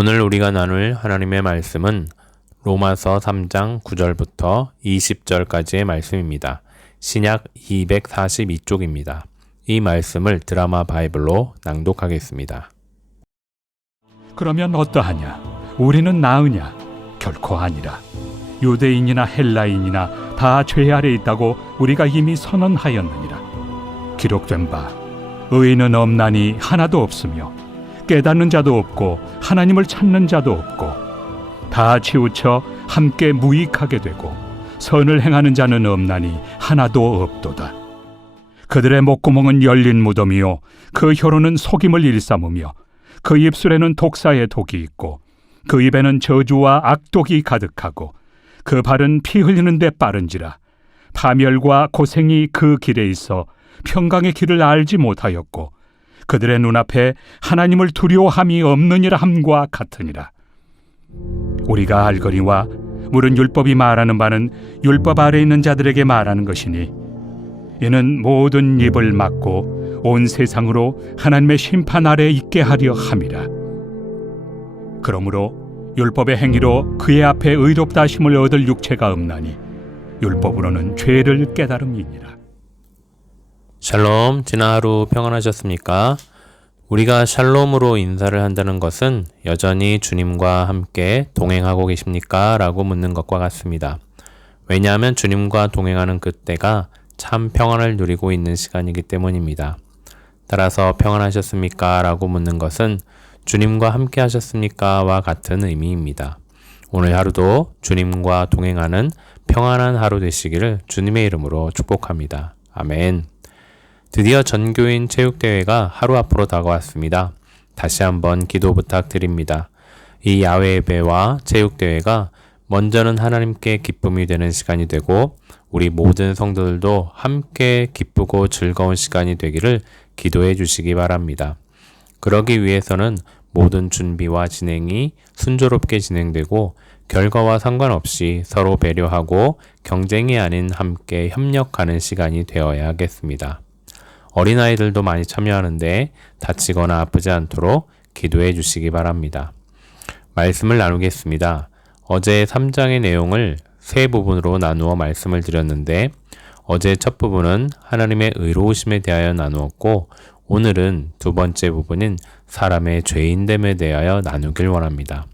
오늘 우리가 나눌 하나님의 말씀은 로마서 3장 9절부터 20절까지의 말씀입니다. 신약 242쪽입니다. 이 말씀을 드라마 바이블로 낭독하겠습니다. 그러면 어떠하냐? 우리는 나으냐? 결코 아니라. 유대인이나 헬라인이나 다 죄 아래 있다고 우리가 이미 선언하였느니라. 기록된 바 의인은 없나니 하나도 없으며 깨닫는 자도 없고 하나님을 찾는 자도 없고 다 치우쳐 함께 무익하게 되고 선을 행하는 자는 없나니 하나도 없도다. 그들의 목구멍은 열린 무덤이요 그 혀로는 속임을 일삼으며 그 입술에는 독사의 독이 있고 그 입에는 저주와 악독이 가득하고 그 발은 피 흘리는 데 빠른지라. 파멸과 고생이 그 길에 있어 평강의 길을 알지 못하였고 그들의 눈앞에 하나님을 두려워함이 없느니라 함과 같으니라. 우리가 알거니와 물은 율법이 말하는 바는 율법 아래 있는 자들에게 말하는 것이니 이는 모든 입을 막고 온 세상으로 하나님의 심판 아래 있게 하려 함이라. 그러므로 율법의 행위로 그의 앞에 의롭다 하심을 얻을 육체가 없나니 율법으로는 죄를 깨달음이니라. 샬롬, 지난 하루 평안하셨습니까? 우리가 샬롬으로 인사를 한다는 것은 여전히 주님과 함께 동행하고 계십니까? 라고 묻는 것과 같습니다. 왜냐하면 주님과 동행하는 그때가 참 평안을 누리고 있는 시간이기 때문입니다. 따라서 평안하셨습니까? 라고 묻는 것은 주님과 함께 하셨습니까? 와 같은 의미입니다. 오늘 하루도 주님과 동행하는 평안한 하루 되시기를 주님의 이름으로 축복합니다. 아멘. 드디어 전교인 체육대회가 하루 앞으로 다가왔습니다. 다시 한번 기도 부탁드립니다. 이 야외 예배와 체육대회가 먼저는 하나님께 기쁨이 되는 시간이 되고 우리 모든 성도들도 함께 기쁘고 즐거운 시간이 되기를 기도해 주시기 바랍니다. 그러기 위해서는 모든 준비와 진행이 순조롭게 진행되고 결과와 상관없이 서로 배려하고 경쟁이 아닌 함께 협력하는 시간이 되어야 하겠습니다. 어린아이들도 많이 참여하는데 다치거나 아프지 않도록 기도해 주시기 바랍니다. 말씀을 나누겠습니다. 어제 3장의 내용을 세 부분으로 나누어 말씀을 드렸는데 어제 첫 부분은 하나님의 의로우심에 대하여 나누었고 오늘은 두 번째 부분인 사람의 죄인됨에 대하여 나누길 원합니다.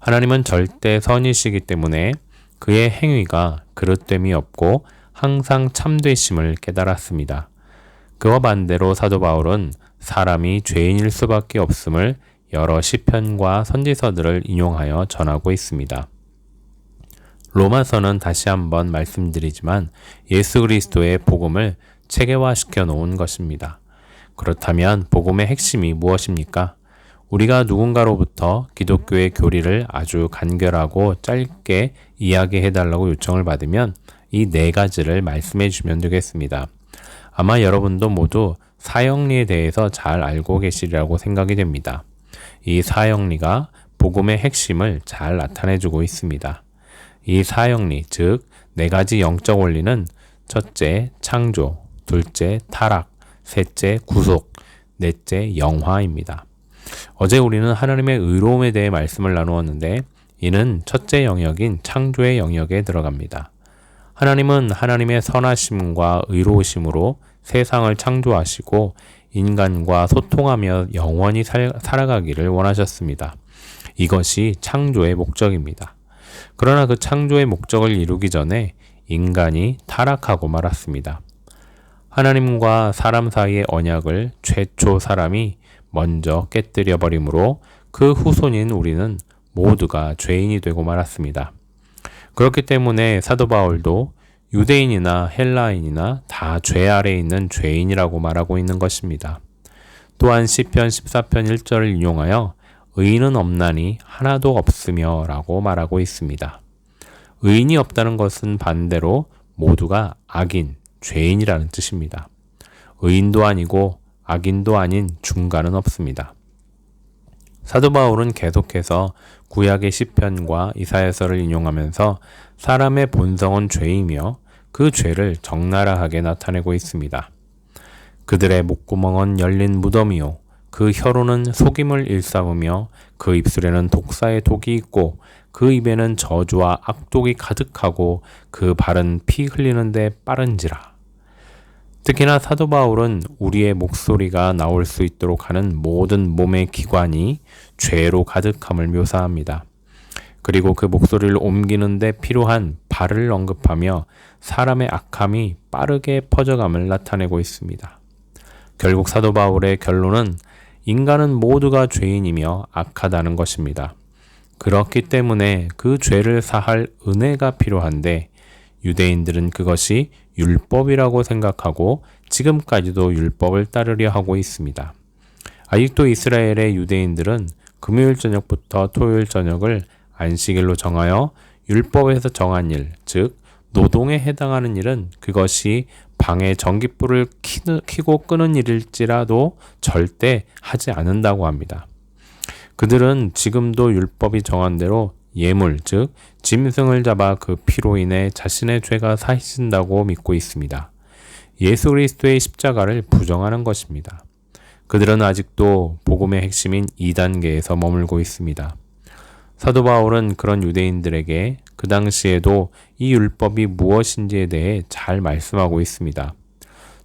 하나님은 절대 선이시기 때문에 그의 행위가 그릇됨이 없고 항상 참되심을 깨달았습니다. 그와 반대로 사도 바울은 사람이 죄인일 수밖에 없음을 여러 시편과 선지서들을 인용하여 전하고 있습니다. 로마서는 다시 한번 말씀드리지만 예수 그리스도의 복음을 체계화시켜 놓은 것입니다. 그렇다면 복음의 핵심이 무엇입니까? 우리가 누군가로부터 기독교의 교리를 아주 간결하고 짧게 이야기해달라고 요청을 받으면 이 네 가지를 말씀해 주면 되겠습니다. 아마 여러분도 모두 사형리에 대해서 잘 알고 계시리라고 생각이 됩니다. 이 사형리가 복음의 핵심을 잘 나타내주고 있습니다. 이 사형리, 즉 네 가지 영적 원리는 첫째, 창조, 둘째, 타락, 셋째, 구속, 넷째, 영화입니다. 어제 우리는 하나님의 의로움에 대해 말씀을 나누었는데 이는 첫째 영역인 창조의 영역에 들어갑니다. 하나님은 하나님의 선하심과 의로우심으로 세상을 창조하시고 인간과 소통하며 영원히 살아가기를 원하셨습니다. 이것이 창조의 목적입니다. 그러나 그 창조의 목적을 이루기 전에 인간이 타락하고 말았습니다. 하나님과 사람 사이의 언약을 최초 사람이 먼저 깨뜨려 버림으로 그 후손인 우리는 모두가 죄인이 되고 말았습니다. 그렇기 때문에 사도 바울도 유대인이나 헬라인이나 다 죄 아래 있는 죄인이라고 말하고 있는 것입니다. 또한 시편 14편 1절을 인용하여 의인은 없나니 하나도 없으며 라고 말하고 있습니다. 의인이 없다는 것은 반대로 모두가 악인, 죄인이라는 뜻입니다. 의인도 아니고 악인도 아닌 중간은 없습니다. 사도 바울은 계속해서 구약의 시편과 이사야서를 인용하면서 사람의 본성은 죄이며 그 죄를 적나라하게 나타내고 있습니다. 그들의 목구멍은 열린 무덤이요 그 혀로는 속임을 일삼으며 그 입술에는 독사의 독이 있고 그 입에는 저주와 악독이 가득하고 그 발은 피 흘리는데 빠른지라. 특히나 사도 바울은 우리의 목소리가 나올 수 있도록 하는 모든 몸의 기관이 죄로 가득함을 묘사합니다. 그리고 그 목소리를 옮기는 데 필요한 발을 언급하며 사람의 악함이 빠르게 퍼져감을 나타내고 있습니다. 결국 사도 바울의 결론은 인간은 모두가 죄인이며 악하다는 것입니다. 그렇기 때문에 그 죄를 사할 은혜가 필요한데 유대인들은 그것이 율법이라고 생각하고 지금까지도 율법을 따르려 하고 있습니다. 아직도 이스라엘의 유대인들은 금요일 저녁부터 토요일 저녁을 안식일로 정하여 율법에서 정한 일, 즉 노동에 해당하는 일은 그것이 방에 전깃불을 켜고 끄는 일일지라도 절대 하지 않는다고 합니다. 그들은 지금도 율법이 정한 대로 예물, 즉 짐승을 잡아 그 피로 인해 자신의 죄가 사해진다고 믿고 있습니다. 예수 그리스도의 십자가를 부정하는 것입니다. 그들은 아직도 복음의 핵심인 2단계에서 머물고 있습니다. 사도 바울은 그런 유대인들에게 그 당시에도 이 율법이 무엇인지에 대해 잘 말씀하고 있습니다.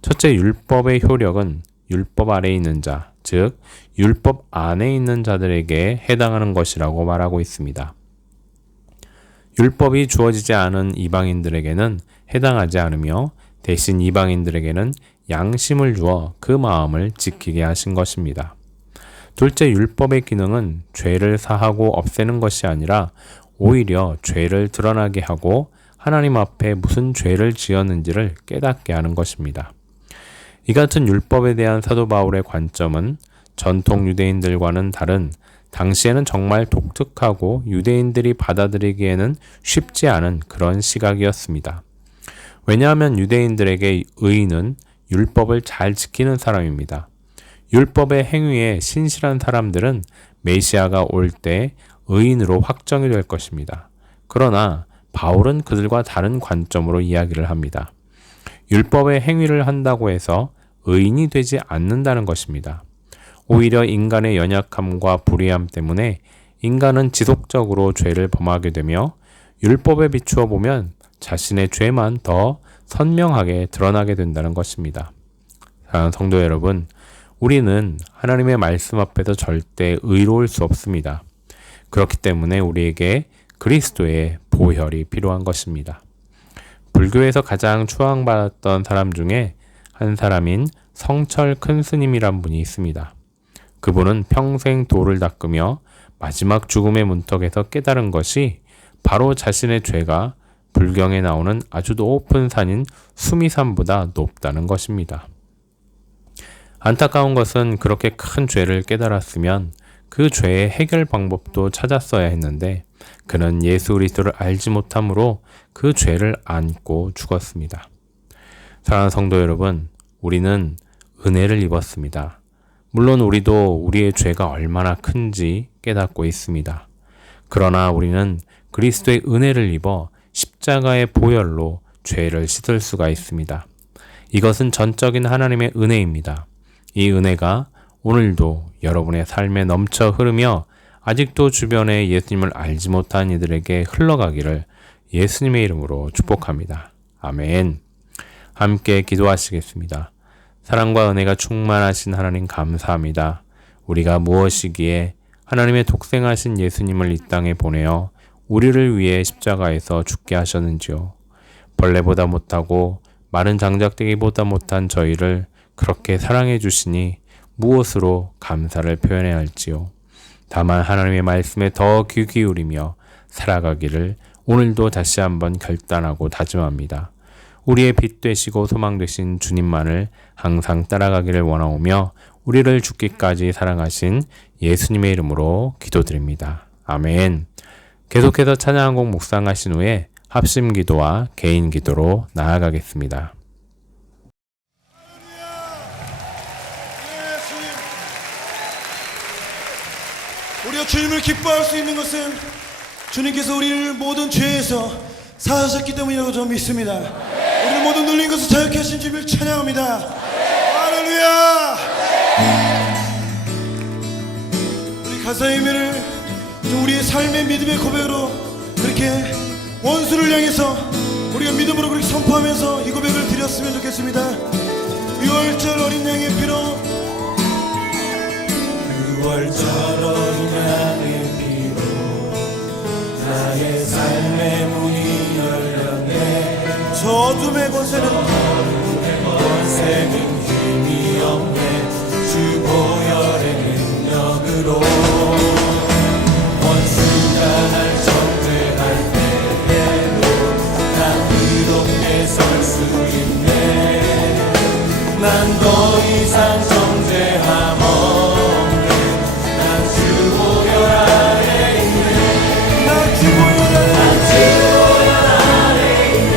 첫째, 율법의 효력은 율법 아래에 있는 자, 즉 율법 안에 있는 자들에게 해당하는 것이라고 말하고 있습니다. 율법이 주어지지 않은 이방인들에게는 해당하지 않으며 대신 이방인들에게는 양심을 주어 그 마음을 지키게 하신 것입니다. 둘째, 율법의 기능은 죄를 사하고 없애는 것이 아니라 오히려 죄를 드러나게 하고 하나님 앞에 무슨 죄를 지었는지를 깨닫게 하는 것입니다. 이 같은 율법에 대한 사도 바울의 관점은 전통 유대인들과는 다른 당시에는 정말 독특하고 유대인들이 받아들이기에는 쉽지 않은 그런 시각이었습니다. 왜냐하면 유대인들에게 의인은 율법을 잘 지키는 사람입니다. 율법의 행위에 신실한 사람들은 메시아가 올 때 의인으로 확정이 될 것입니다. 그러나 바울은 그들과 다른 관점으로 이야기를 합니다. 율법의 행위를 한다고 해서 의인이 되지 않는다는 것입니다. 오히려 인간의 연약함과 불의함 때문에 인간은 지속적으로 죄를 범하게 되며 율법에 비추어 보면 자신의 죄만 더 선명하게 드러나게 된다는 것입니다. 사랑하는 성도 여러분, 우리는 하나님의 말씀 앞에서 절대 의로울 수 없습니다. 그렇기 때문에 우리에게 그리스도의 보혈이 필요한 것입니다. 불교에서 가장 추앙받았던 사람 중에 한 사람인 성철 큰 스님이란 분이 있습니다. 그분은 평생 돌을 닦으며 마지막 죽음의 문턱에서 깨달은 것이 바로 자신의 죄가 불경에 나오는 아주 높은 산인 수미산보다 높다는 것입니다. 안타까운 것은 그렇게 큰 죄를 깨달았으면 그 죄의 해결 방법도 찾았어야 했는데 그는 예수 그리스도를 알지 못함으로 그 죄를 안고 죽었습니다. 사랑하는 성도 여러분, 우리는 은혜를 입었습니다. 물론 우리도 우리의 죄가 얼마나 큰지 깨닫고 있습니다. 그러나 우리는 그리스도의 은혜를 입어 십자가의 보혈로 죄를 씻을 수가 있습니다. 이것은 전적인 하나님의 은혜입니다. 이 은혜가 오늘도 여러분의 삶에 넘쳐 흐르며 아직도 주변에 예수님을 알지 못한 이들에게 흘러가기를 예수님의 이름으로 축복합니다. 아멘. 함께 기도하시겠습니다. 사랑과 은혜가 충만하신 하나님 감사합니다. 우리가 무엇이기에 하나님의 독생하신 예수님을 이 땅에 보내어 우리를 위해 십자가에서 죽게 하셨는지요. 벌레보다 못하고 마른 장작대기보다 못한 저희를 그렇게 사랑해 주시니 무엇으로 감사를 표현해야 할지요. 다만 하나님의 말씀에 더 귀 기울이며 살아가기를 오늘도 다시 한번 결단하고 다짐합니다. 우리의 빛 되시고 소망 되신 주님만을 항상 따라가기를 원하오며 우리를 죽기까지 사랑하신 예수님의 이름으로 기도드립니다. 아멘. 계속해서 찬양 한 곡 묵상하신 후에 합심 기도와 개인 기도로 나아가겠습니다. 우리가 주님을 기뻐할 수 있는 것은 주님께서 우리를 모든 죄에서 사하셨기 때문이라고 저는 믿습니다. 우리를 모든 눌린 것을 자유케 하신 주님을 찬양합니다. 할렐루야. 가사의 의미를 좀 우리의 삶의 믿음의 고백으로 그렇게 원수를 향해서 우리가 믿음으로 그렇게 선포하면서 이 고백을 드렸으면 좋겠습니다. 6월절 어린 양의 피로 6월절 어린 양의 피로 나의 삶의 문이 열렸네. 저 어둠의 권세는 힘이 없네. 주 보혈의 능력으로 원수가 날 정죄할 때에도 난 의롭게 설 수 있네. 난 더 이상 정죄함 없네. 난 주 보혈 아래 있네. 난 주 보혈 아래 있네.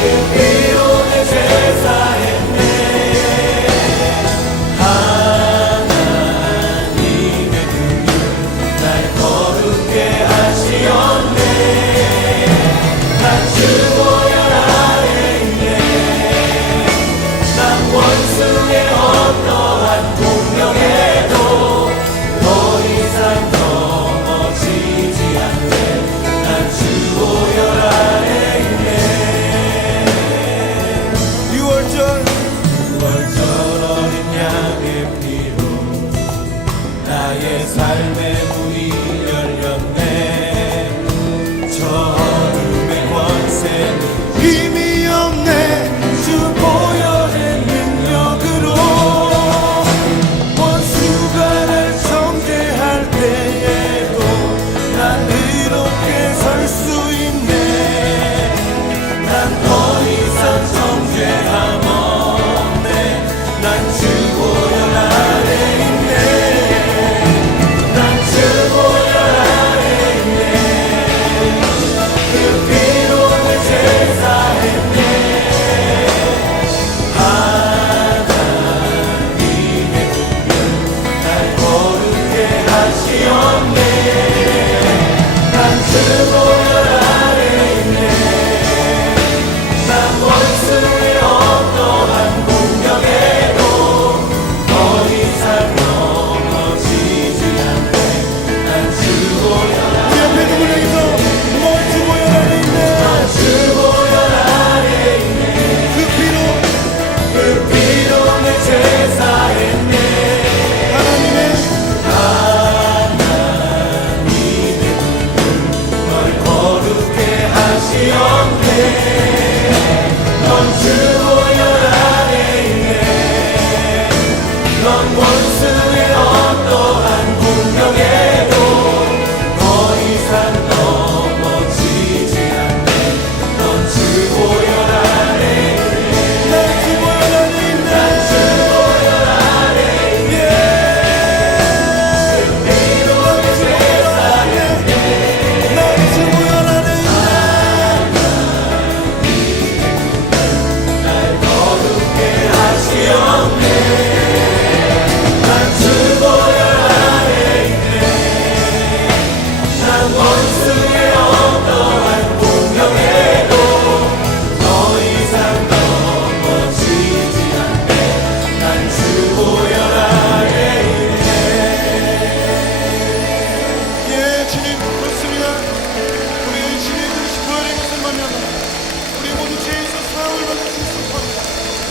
그 피로 내 죄 사했네. 나의 삶의 문이 열렸네. 저 어둠의 권세는 힘이 없네. 주 보혈의 능력으로 원수가 날 정죄할 때에도 난 의롭게 설 수 있네. 난 더 이상 정죄함 없네. 난 주 보혈 아래 있네.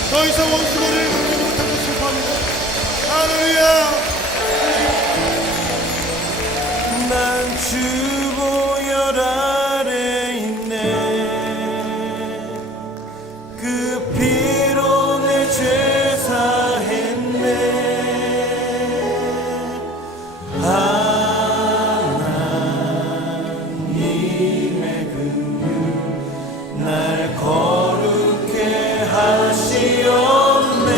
더 이상 원수를 받지 못하고 슬퍼합니다. 할렐루야. 난 주 보혈 아래 있네. 그 피로 내 죄 사했네. 하나님의 긍휼 날 거룩해 하시옵네.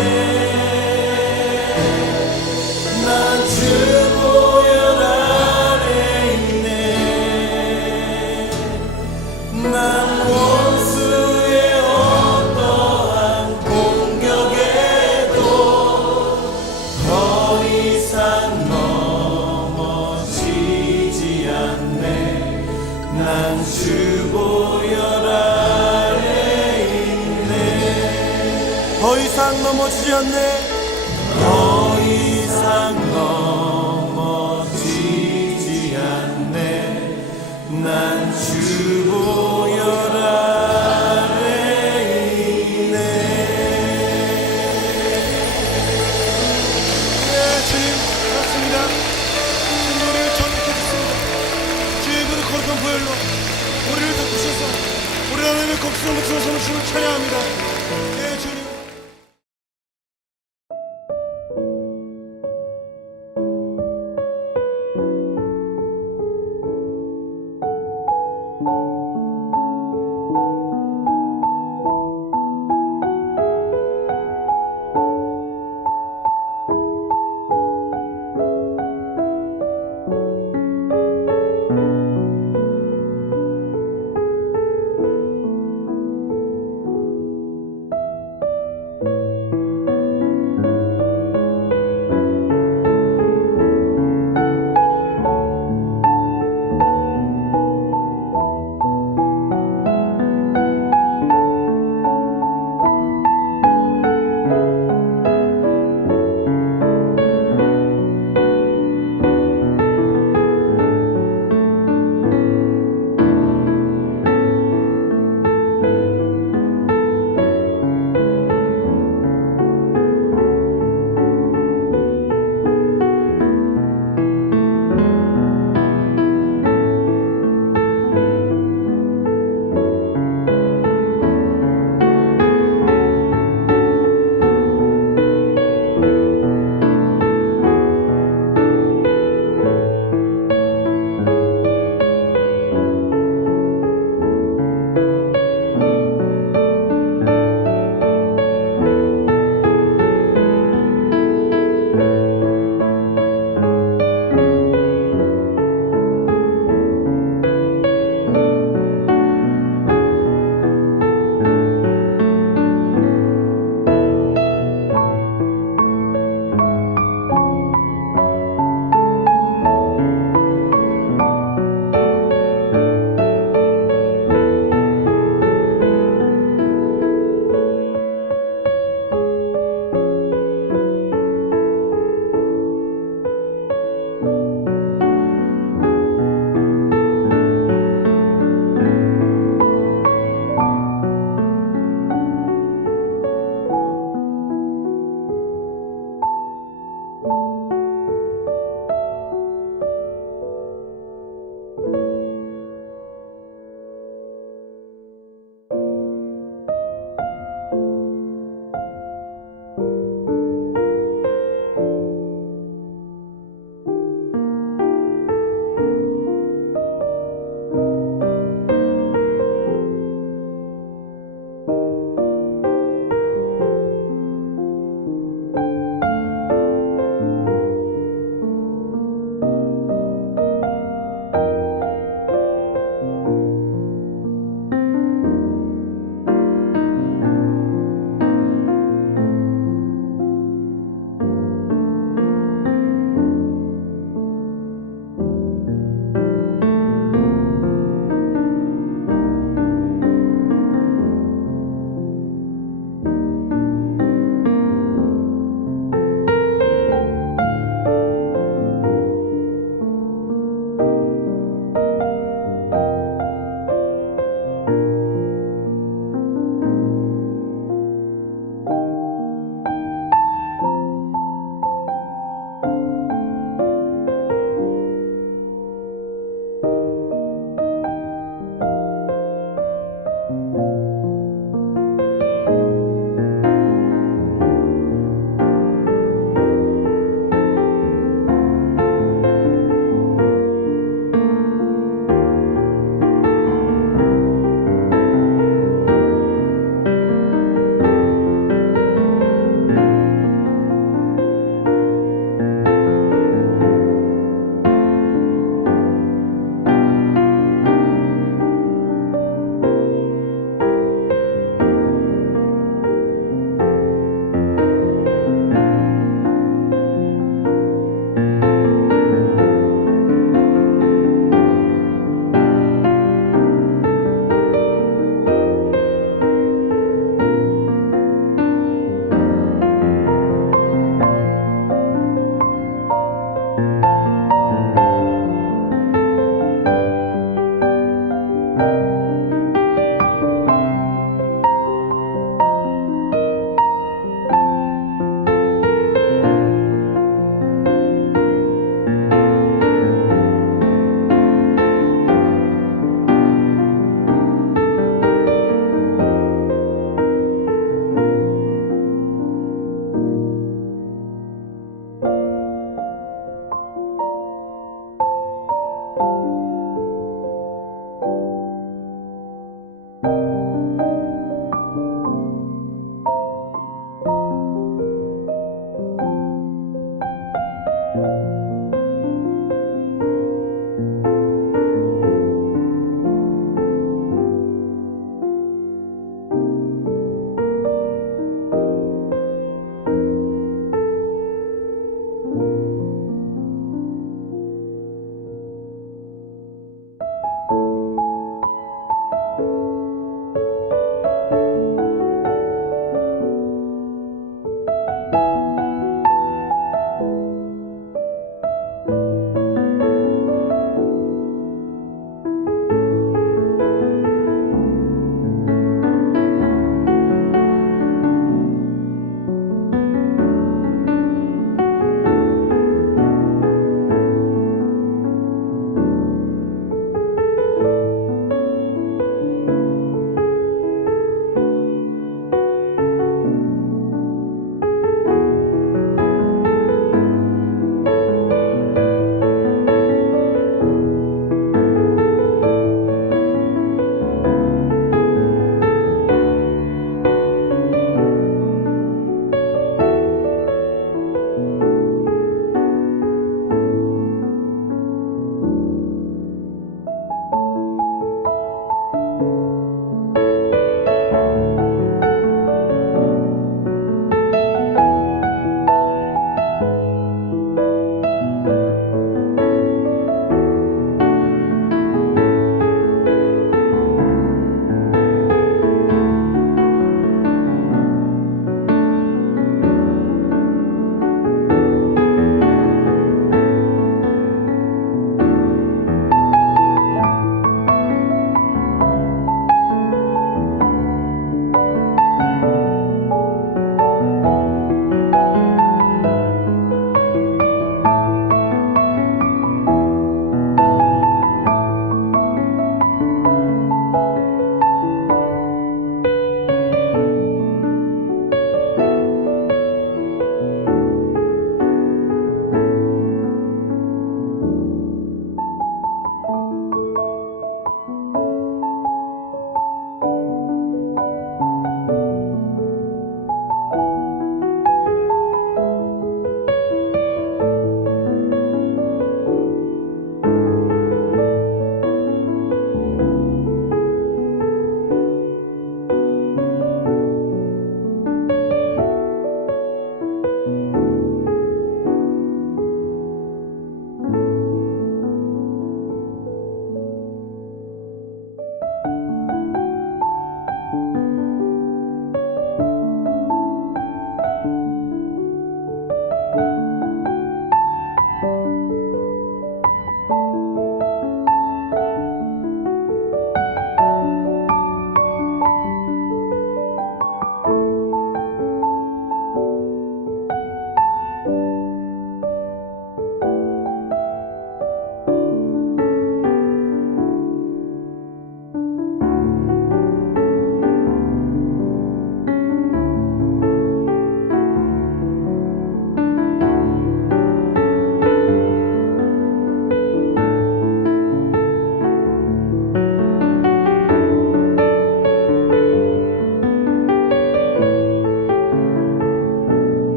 난 주 보혈 아래 있네. 난 원수의 어떠한 공격에도 더 이상 넘어지지 않네. 난 주 보혈 아래 있네. 더 이상 넘어지지 않네. 더 이상 넘어지지 난 주보혈 아래 있네. 네, 주님 그렇습니다. 주님 우리를 전복해 주십니다. 주의 그 거룩한 보혈로 우리를 덮으셔서 우리 하나님의 곡수를 붙이는 성심을 찬양합니다. 네, 주님.